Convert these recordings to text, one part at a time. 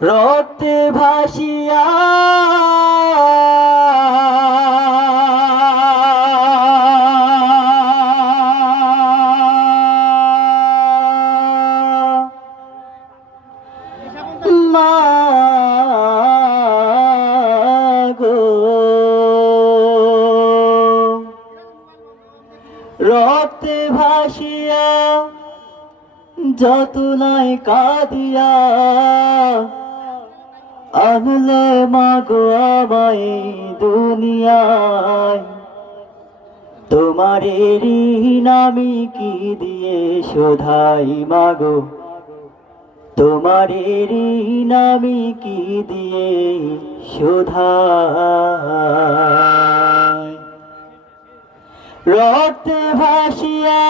রক্তে ভাসিয়া মাগো, রক্তে ভাসিয়া যতনায় কাঁদিয়া আনলে মাগো আমায় দুনিয়ায়। তোমার ঋণ আমি কি দিয়ে শোধাই মাগো, তোমার ঋণ আমি কি দিয়ে শোধাই। রক্তে ভাসিয়া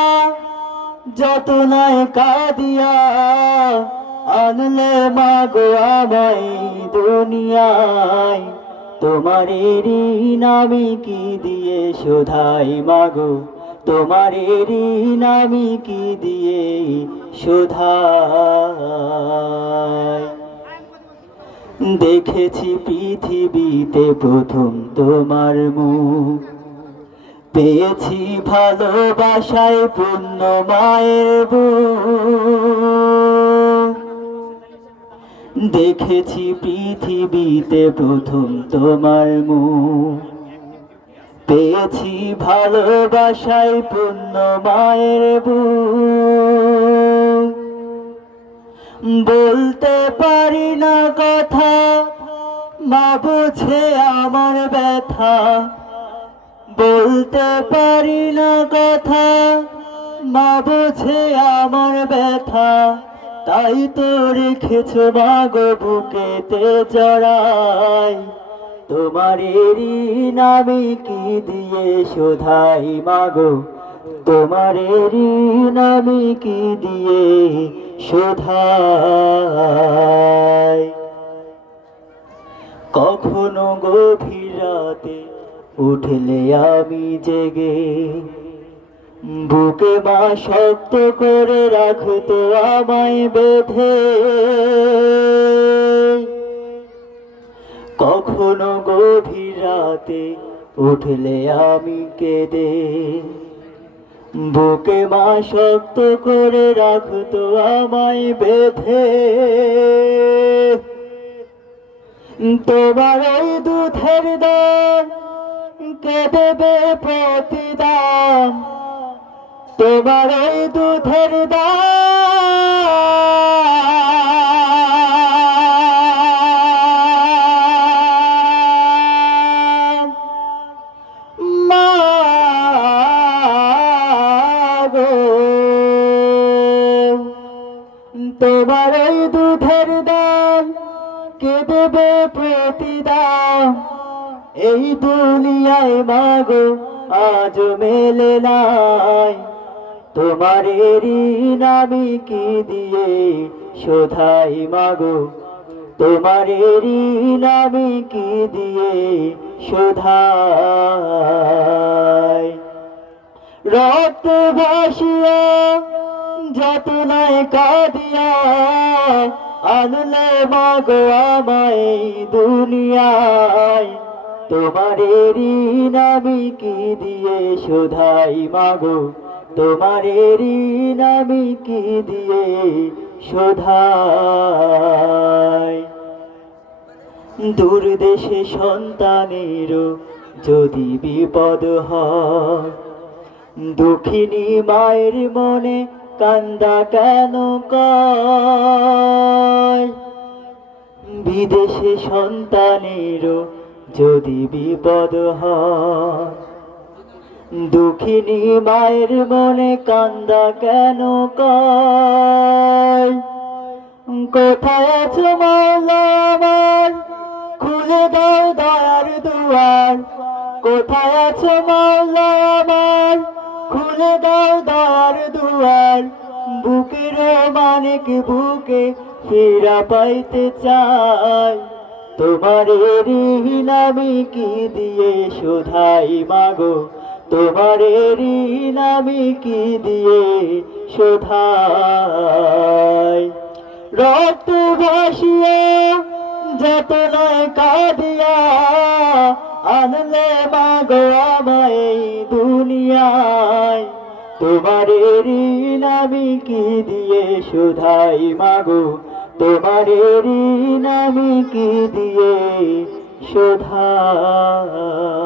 যতনায় কাঁদিয়া আনলে মাগো আমায় দুনিয়ায়। তোমার ঋণ আমি কি দিয়ে শোধাই মাগো, তোমার ঋণ আমি কি দিয়ে শোধাই। দেখেছি পৃথিবীতে প্রথম তোমার মুখ, পেয়েছি ভালোবাসায় পূর্ণ মায়ের বুক। দেখেছি পৃথিবীতে প্রথম তোমার মুখ, পেয়েছি ভালোবাসায় পূর্ণ মায়ের বুক। বলতে পারি না কথা, মা বুঝে আমার ব্যথা। বলতে পারি না কথা, মা বুঝে আমার ব্যথা। তাই তো রেখেছো মাগো বুকেতে জড়াই। তোমার ঋণ আমি কি দিয়ে শোধাই মাগো, তোমার ঋণ আমি কি দিয়ে শোধাই। কখনো গভীর রাতে উঠলে আমি জেগে, বুকে মা শক্ত করে রাখতো আমায় বেঁধে। কখনো গভীর রাতে উঠলে আমি কেঁদে, বুকে মা শক্ত করে রাখতো আমায় বেঁধে। তোমার ওই দুধের দাম কে দেবে প্রতিদান, তোমার ওই দুধের দাম মাগো, তোমার ওই দুধের দাম কে দেবে প্রতিদান। এই দুনিয়ায় মাগো আজ মেলে নাই, তোমার ঋণ আমি কি দিয়ে শোধাই মাগো, তোমার ঋণ আমি কি দিয়ে শোধাই। রক্ত ভাসিয়া যতনায় কাঁদিয়া আনলে মাগো আমায় দুনিয়ায়। তোমার ঋণ আমি কি দিয়ে শোধাই মাগো, তোমার ঋণ আমি কি দিয়ে শোধাই। দূর দেশে সন্তানেরও যদি বিপদ হয়, দুঃখিনী মায়ের মনে কান্দা কেন কয়। বিদেশে সন্তানেরও যদি বিপদ হয়, দুঃখিনী মায়ের মনে কান্দা কেন কয়। কোথায় আছো মাওলা আমার, খুলে দাও দয়ার দুয়ার। কোথায় আছো মাওলা আমার, খুলে দাও দয়ার দুয়ার। বুকের মানিক বুকে ফিরা পাইতে চাই, তোমার ঋণ আমি কি দিয়ে শোধাই মাগো, তোমার ঋণ আমি কি দিয়ে শোধাই। রক্ত ভাসিয়া যাতনায় কাঁদিয়া আনলে মাগো আমায় এই দুনিয়ায়, তোমার ঋণ আমি কি দিয়ে শোধাই মাগো, তোমার ঋণ আমি কি দিয়ে শোধাই।